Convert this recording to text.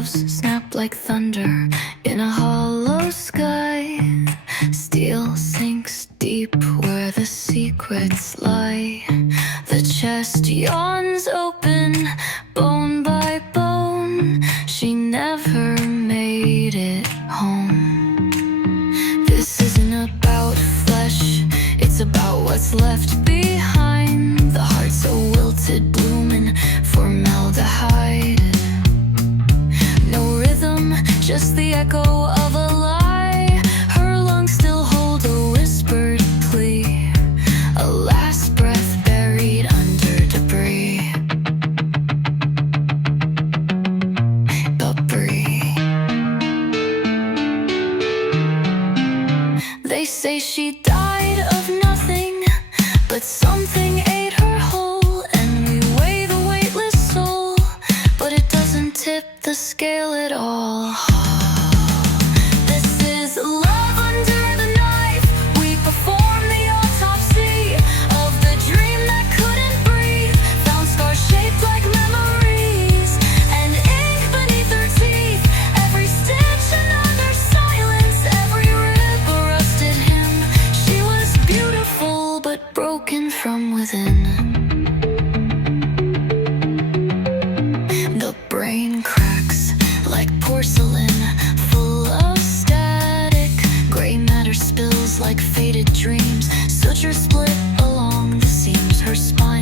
gloves snap like thunder in a hollow sky. Steel sinks deep where the secrets lie. The chest yawns open, bone by bone. She never made it home. This isn't about flesh, it's about what's left behind. The heart so wilted, blooming formaldehyde. No rhythm, just the echo of a lie. Her lungs still hold a whispered plea, a last breath buried under debris. They say she died of nothing, but something ate her whole. And we weigh the weightless soul, but it doesn't tip the scale at all. This is love under the knife. We perform the autopsy of the dream that couldn't breathe. Found scars shaped like memories, and ink beneath her teeth. Every stitch another silence, every rib a rusted hymn. She was beautiful but broken from within. The brain cracks like porcelain, full of static. Gray matter spills like faded dreams. Sutures split along the seams. Her spine